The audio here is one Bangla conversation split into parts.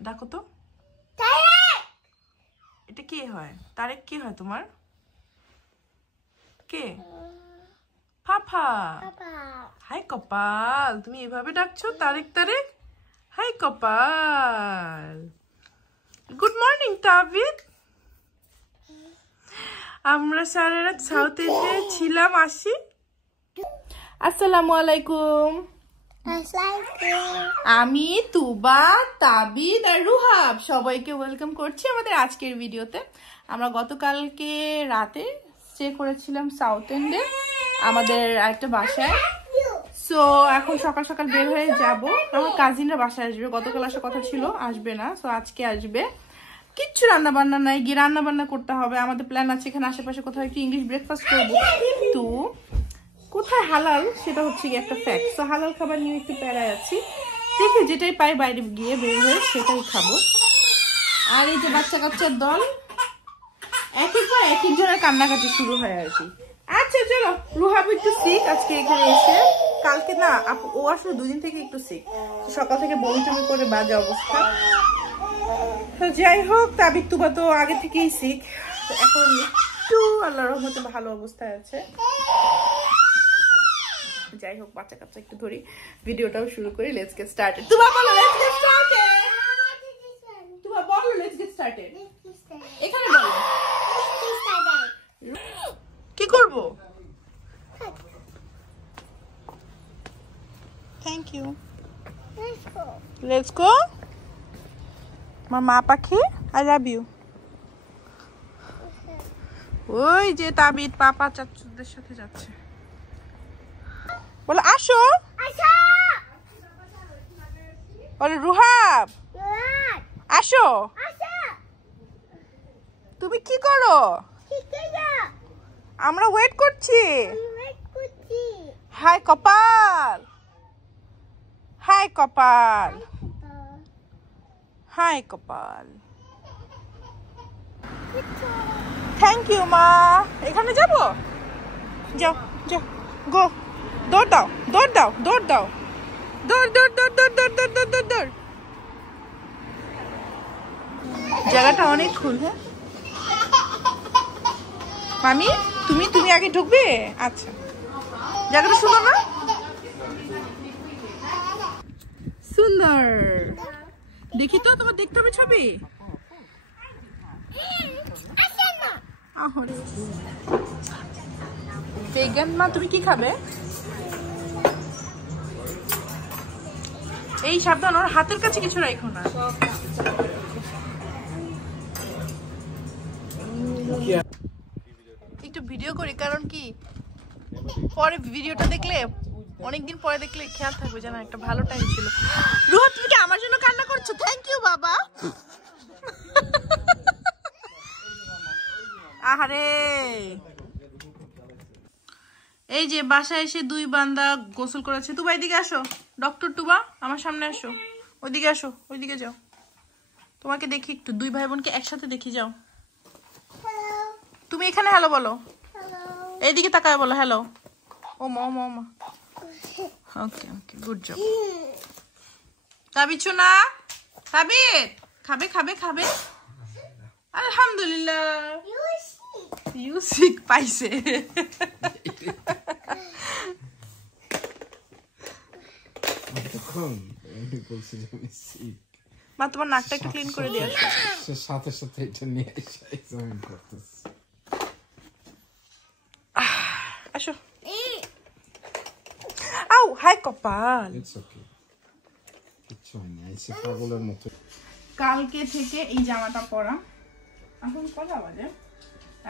ডাকো তো। এটা কে হয়? তারেক কে হয় তোমার? কে? পাপা। হাই কপাল, তুমি এভাবে ডাকছো তারেক তারেক? হাই কপাল। Good morning তাবিদ। আমরা সারা রাত সাউথ ইন্ডিয়ায় ছিলাম, আসি। আসসালামু আলাইকুম। আমি তুবা, তাবিদ আর রুহাব সবাইকে ওয়েলকাম করছি আমাদের আজকের ভিডিওতে। আমরা গতকালকে রাতে স্টে করেছিলাম সাউথ এন্ডে আমাদের একটা বাসায়। সো এখন সকাল সকাল বের হয়ে যাব। আমার কাজিনরা বাসায় আসবে, গতকাল আসার কথা ছিল, আসবে না। সো আজকে আসবে। কিচ্ছু রান্না বান্না নাই, গিয়ে রান্না বান্না করতে হবে। আমাদের প্ল্যান আছে এখানে আশেপাশে কোথাও একটু ইংলিশ ব্রেকফাস্ট করবো, কিন্তু কোথায় হালাল সেটা হচ্ছে কি একটা ফ্যাক্ট। তো হালাল খাবার নিয়ে একটু প্যারায় আছি, দেখে যেটাই পাই বাইরে গিয়ে বের হয়ে সেটাই খাবো। আর এই যে বাচ্চা কাচ্চার দল এক একবার এক একজনের কান্নাকাটি শুরু হয় আর কি। আচ্ছা চলো, রুহাব একটু সিক আজকে এখানে এসে, কালকে না ও আসলে দুদিন থেকে একটু সিক, সকাল থেকে বমি টমি করে বাজে অবস্থা। তো যাই হোক, তাবিদ তুবা তো আগে থেকেই সিক, এখন একটু আল্লাহর রহমতে ভালো অবস্থায় আছে। যাই হোক, বাচ্চা কাচ্চা একটু ধরি, ভিডিওটাও শুরু করি। Let's get started. তুবা বলো লেটস গেট স্টার্টেড। তুবা বলো লেটস গেট স্টার্টেড। এখানে বলো কি করব। Thank you. Let's go. আমার মা পাখি, আই লাভ ইউ। ওই যে তাবিদ পাপা চাচুদের সাথে যাচ্ছে, বলো আসো। বলো রুহাব আসো। তুমি কি করো? আমরা ওয়েট করছি। হাই কপাল, হাই কপাল, হাই কপাল। থ্যাংক ইউ মা। এখানে যাবো, যাও যাও, গো। দৌড় দাও, দৌড় দাও, দৌড় দাও, দৌড় দৌড় দৌড় দৌড় দৌড় দৌড় দৌড় দৌড় দৌড়। জায়গাটা অনেক খুল। হ্যাঁ মামি, তুমি তুমি আগে ঢুকবে। আচ্ছা, জায়গাটা সুন্দর না? সুন্দর। দেখি তো, তোমার দেখতে হবে ছবি। ভেগান মা, তুমি কি খাবে? এই সাবধান, ওর হাতের কাছে কিছু রাখো না। একটু ভিডিও করি, কারণ কি পরে ভিডিওটা দেখলে, অনেকদিন পরে দেখলে খেয়াল থাকবে যেন একটা ভালো টাইম ছিল। রুহা, তুমি কি আমার জন্য কান্না করছো? থ্যাংক ইউ বাবা। আহারে, এই যে বাসায় এসে দুই বান্দা গোসল করেছে। তুবা এদিকে আসো, ডক্টর তুবা আমার সামনে আসো, ওইদিকে আসো, ওইদিকে যাও। তোমাকে দেখি একটু, দুই ভাই বোনকে একসাথে দেখি, যাও। তুমি এখানে হ্যালো বলো, এইদিকে তাকায় বলো হ্যালো। ও মা, ও মা, ও মা। ওকে ওকে, গুড জব। তাবিদ না, তাবিদ খাবে খাবে খাবে। আলহামদুলিল্লাহ, ইউসিক পাইছে। মা, তোমার নাকটা একটু ক্লিন করে দিয়ে আসো। সাথে সাথে এটা নিয়ে এক্সামিন করতেছি। আসো। আউ, হাই কপাল। ইটস ওকে, কিচ্ছু হয়নি, আইসে পাগলের মতো। কালকে থেকে এই জামাটা পরা। এখন কটা বাজে?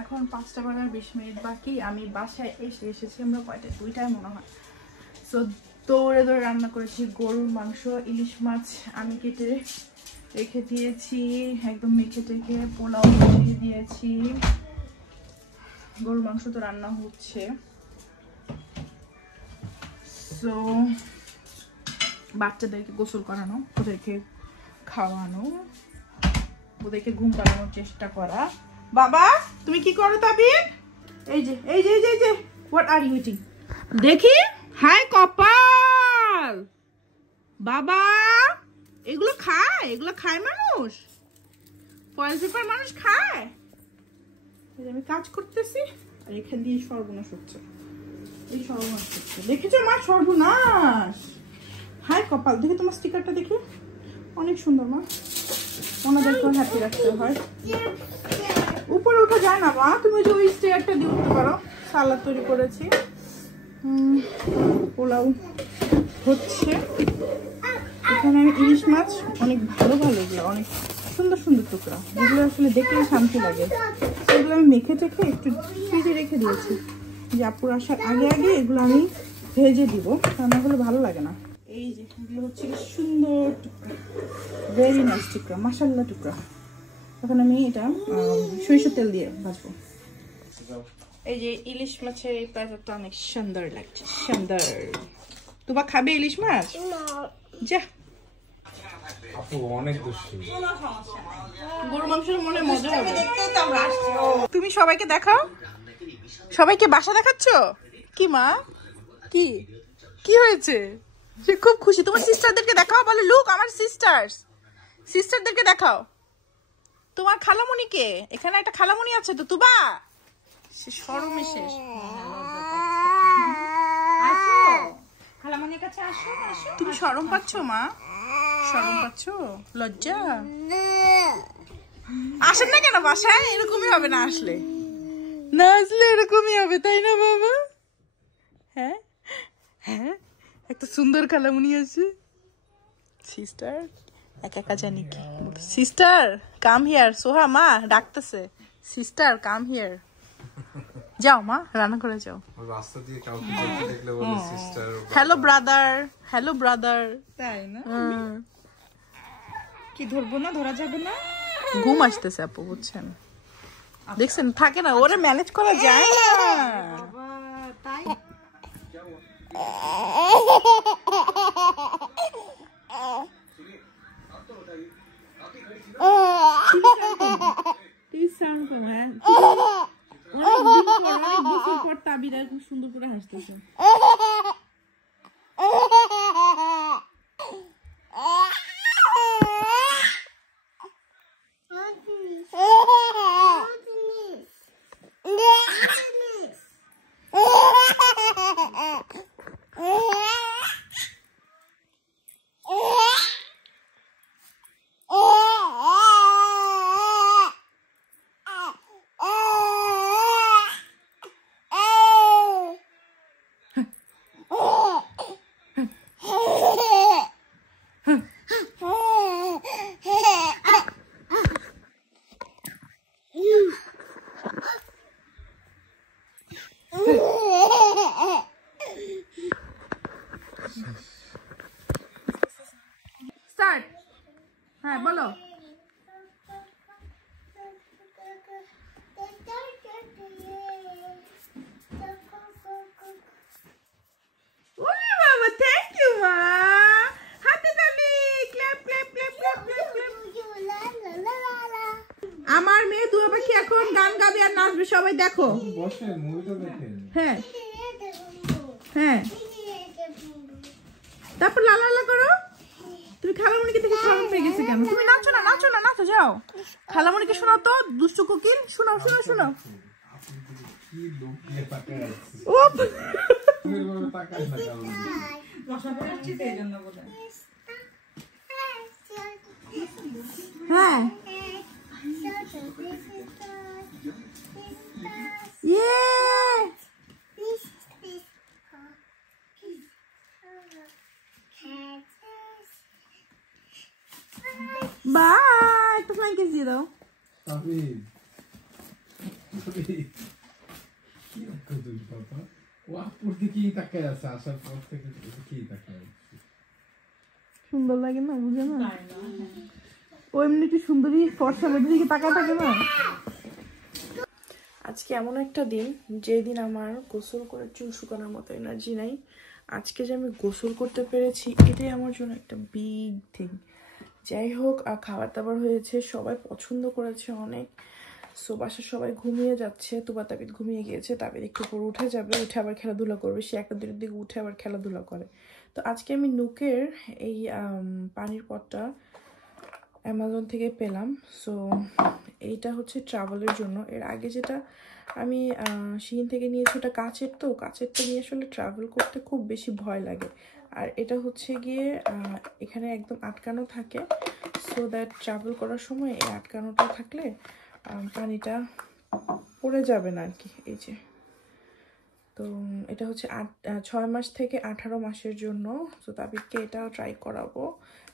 এখন 5টা বাজার 20 মিনিট বাকি। আমি বাসায় এসেছি আমরা কয়টা, 2টায় মনে হয়। সো দৌড়ে দৌড়ে রান্না করেছি গরুর মাংস, ইলিশ মাছ আমি কেটে রেখে দিয়েছি, একদম মেখে টেখে পোলাও বসিয়ে দিয়েছি। গরুর মাংস তো রান্না হচ্ছে। সো বাচ্চাদেরকে গোসল করানো, ওদেরকে খাওয়ানো, ওদেরকে ঘুম পাড়ানোর চেষ্টা করা। বাবা তুমি কি করো তাবিদ? এই যে এই যে এই যে হোয়াট আর ইউ ইটিং? দেখি, হাই কপাল। বাবা এগুলো খায়? এগুলো খায় মানুষ? ফয়েল পেপার মানুষ খায়? আমি কাজ করতেছি আর এখান দিয়ে সর্বনাশ হচ্ছে। এই সর্বনাশ হচ্ছে, দেখেছো মা? সর্বনাশ। হাই কপাল, দেখে তোমার স্টিকারটা দেখি, অনেক সুন্দর মা। ওনাদেরকেও হ্যাপি রাখতে হয়। উপরে উঠে যায় না মা, তুমি যে ওই স্টেয়ারটা দিয়ে উঠতে পারো। সালাদ তৈরি করেছি, পোলাও হচ্ছে। এখানে আমি ইলিশ মাছ, অনেক ভালো ভালো, এগুলো অনেক সুন্দর সুন্দর টুকরা, যেগুলো আসলে দেখলেই শান্তি লাগে। সেগুলো আমি মেখে টেখে একটু ফ্রিজে রেখে দিয়েছি, যে আপুর আসার আগে আগে এগুলো আমি ভেজে দিব, তা না হলে ভালো লাগে না। এই যে এগুলো হচ্ছে সুন্দর টুকরা, ভেরি নাইস টুকরা, মাশাআল্লাহ টুকরা। এখন আমি এটা সরিষার তেল দিয়ে ভাজবো। এই যে ইলিশ মাছের এই প্যাকেটটা অনেক সুন্দর লাগছে, সুন্দর। তোমার খাবে ইলিশ মাছ? যা আপু অনেক দুষ্টু। গরু মাংসের মনে মজা হবে। তুমি সবাইকে দেখাও, সবাইকে বাসা দেখাচ্ছ? কি মা, কি কি হয়েছে? সে খুব খুশি। তোমার সিস্টারদেরকে দেখাও, বলে লুক আমার সিস্টার্স। সিস্টারদেরকে দেখাও। তোমার খালামণিকে, এখানে একটা খালামণি আছে তো, তুবা। সে শরমে শেষ। তুমি শরম পাচ্ছ মা? শরম পাচ্ছ? লজ্জা? আসেন না কেন বাসায়? এরকমই হবে না আসলে, না আসলে এরকমই হবে, তাই না বাবা? হ্যাঁ হ্যাঁ, একটা সুন্দর খালামণি আছে। সিস্টার একা একা জানি কি। Sister come here. সোহা মা ডাকতেছে, সিস্টার কাম হিয়ার। যাও মা, রান্না করে যাও। রাস্তা দিয়ে কাউকে যেতে দেখলে বলে sister, hello brother, hello brother. তাই না? কি ধরবো না? ধরা যাবে না। ঘুম আসতেছে আপু, বুঝছেন? দেখছেন, থাকে না, ওরে ম্যানেজ করা যায় না। তাই অনেক বছর পর তাবিরা খুব সুন্দর করে হাসতেছে। স্টার্ট। হ্যাঁ বলো। ওরে বাবা, থ্যাংক ইউ মা। হাতে তালি, clap clap clap clap clap clap. আমার মেয়ে দুয়া পাখি এখন গান গাবে আর নাচবে, সবাই দেখো। বসেন, মুভিটা দেখেন। হ্যাঁ হ্যাঁ, তারপর লালা লালা করো। তুমি খালামণিকে দেখে শরম পেয়ে গেছে কেন? তুমি নাচো না, নাচো না, নাচো, যাও। খালামণিকে শোনাও তো, দুষ্টু কোকিল, শোনাও শোনাও শোনাও। কি লোক দিয়ে তাকায় আছে। ও তুমি এভাবে তাকায় না কারণ রসা পড়াচ্ছি তো এই জন্য বোধহয়। হ্যাঁ, ইয়ে বাই। একটা ফ্লাইং কিস দিয়ে দাও। তাবিদ তাবিদ কি করছিস বাবা? ও আপুর দিকেই তাকায় আছে, আসার পর থেকে দিকেই তাকায় আছে। সুন্দর লাগে না, বুঝে না? ও এমনি একটু সুন্দরী ফর্সা মেয়েদের দিকে তাকায় থাকে না। আজকে এমন একটা দিন, যেদিন আমার গোসল করে চুল শুকানোর মতো এনার্জি নাই। আজকে যে আমি গোসল করতে পেরেছি, এটাই আমার জন্য একটা বিগ থিং। যাই হোক, আর খাবার দাবার হয়েছে, সবাই পছন্দ করেছে অনেক। সো বাসার সবাই ঘুমিয়ে যাচ্ছে। তুবা তাবিদ ঘুমিয়ে গিয়েছে, তাবিদ একটু পরে উঠে যাবে, উঠে আবার খেলাধুলা করবে। সে একটা দুটোর দিকে উঠে আবার খেলাধুলা করে। তো আজকে আমি নুকের এই পানির পটটা অ্যামাজন থেকে পেলাম। সো এইটা হচ্ছে ট্রাভেলের জন্য। এর আগে যেটা আমি শিন থেকে নিয়েছি ওটা কাচেরটা নিয়ে আসলে ট্রাভেল করতে খুব বেশি ভয় লাগে। আর এটা হচ্ছে গিয়ে এখানে একদম আটকানো থাকে, সো দ্যাট ট্রাভেল করার সময় এই আটকানোটা থাকলে পানিটা পড়ে যাবে না আর কি। এই যে, তো এটা হচ্ছে 6 মাস থেকে 18 মাসের জন্য। তো তাবিদকে এটাও ট্রাই করাবো।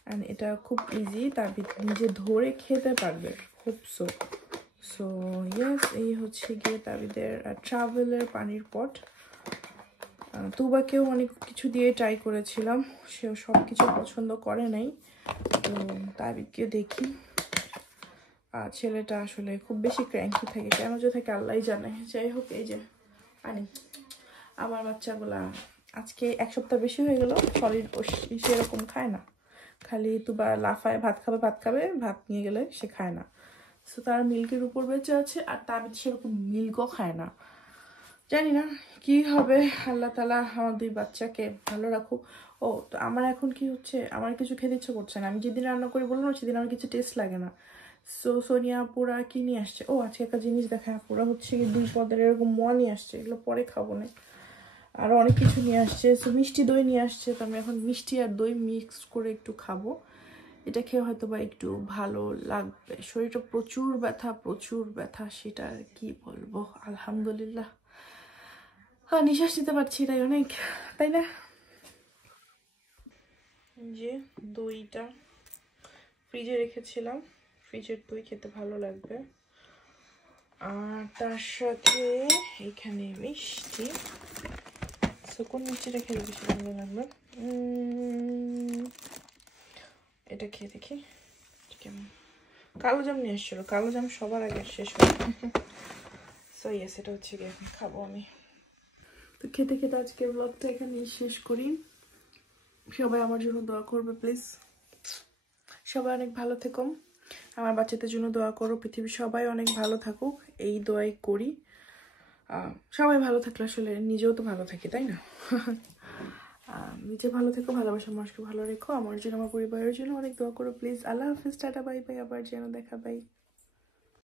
অ্যান্ড এটা খুব ইজি, তাবিদ নিজে ধরে খেতে পারবে খুব। সো ইয়েস, এই হচ্ছে গিয়ে তাবিদের ট্রাভেলের পানির পট। তুবাকেও অনেক কিছু দিয়ে ট্রাই করেছিলাম, সেও সব কিছু পছন্দ করে নাই। তো তাবিদকে দেখি, ছেলেটা আসলে খুব বেশি ক্র্যাঙ্কি থাকে, কেন যে থাকে আল্লাহ জানে। যাই হোক, এই যে পানি। আমার বাচ্চাগুলা আজকে 1 সপ্তাহ বেশি হয়ে গেল, সলিড সেরকম খায় না, খালি তুবা লাফায় ভাত খাবে, ভাত নিয়ে গেলে সে খায় না। সো তার মিল্কের উপর বেঁচে আছে, আর তাবিদ সেরকম মিল্কও খায় না। জানি না কি হবে, আল্লাহ তাআলা আমার 2 বাচ্চাকে ভালো রাখুক। ও তো আমার এখন কি হচ্ছে, আমার কিছু খেতে ইচ্ছে করছে না। আমি যেদিন রান্না করি বললাম সেদিন আমার কিছু টেস্ট লাগে না। সো সোনিয়া আপুরা কি নিয়ে আসছে, ও আজকে একটা জিনিস দেখা, আপুরা হচ্ছে 2 পদের এরকম মোয়া নিয়ে আসছে, এগুলো পরে খাবো না। আরও অনেক কিছু নিয়ে আসছে, সো মিষ্টি দই নিয়ে আসছে। তো আমি এখন মিষ্টি আর দই মিক্স করে একটু খাবো। এটা খেয়ে হয়তো বা একটু ভালো লাগবে। শরীরটা প্রচুর ব্যথা, সেটা আর কি বলবো। আলহামদুলিল্লাহ, হ্যাঁ নিঃশ্বাস নিতে পারছি, তাই অনেক, তাই না? যে দইটা ফ্রিজে রেখেছিলাম, ফ্রিজের দই খেতে ভালো লাগবে। আর তার সাথে এখানে মিষ্টি। কোন মিষ্টিটা খেলে বেশি ভালো লাগবে? এটা খেয়ে দেখি কেমন। কালো জাম নিয়ে এসেছিল, কালো জাম সবার আগে শেষ হয়। সো ইয়েস, এটা হচ্ছে গিয়ে এখন খাবো আমি। তো খেতে খেতে আজকের ব্লগটা এখানেই শেষ করি। সবাই আমার জন্য দোয়া করবে প্লিজ। সবাই অনেক ভালো থেকো, আমার বাচ্চাদের জন্য দোয়া করো, পৃথিবীর সবাই অনেক ভালো থাকুক, এই দোয়াই করি। সবাই ভালো থাকলে আসলে নিজেও তো ভালো থাকি, তাই না? নিজে ভালো থেকো, ভালোবাসা মানুষকে ভালো রেখো, আমার জন্য আমার পরিবারের জন্য অনেক দোয়া করো please. Allah Hafiz, tata, bye bye, আবার যেন দেখা, বাই।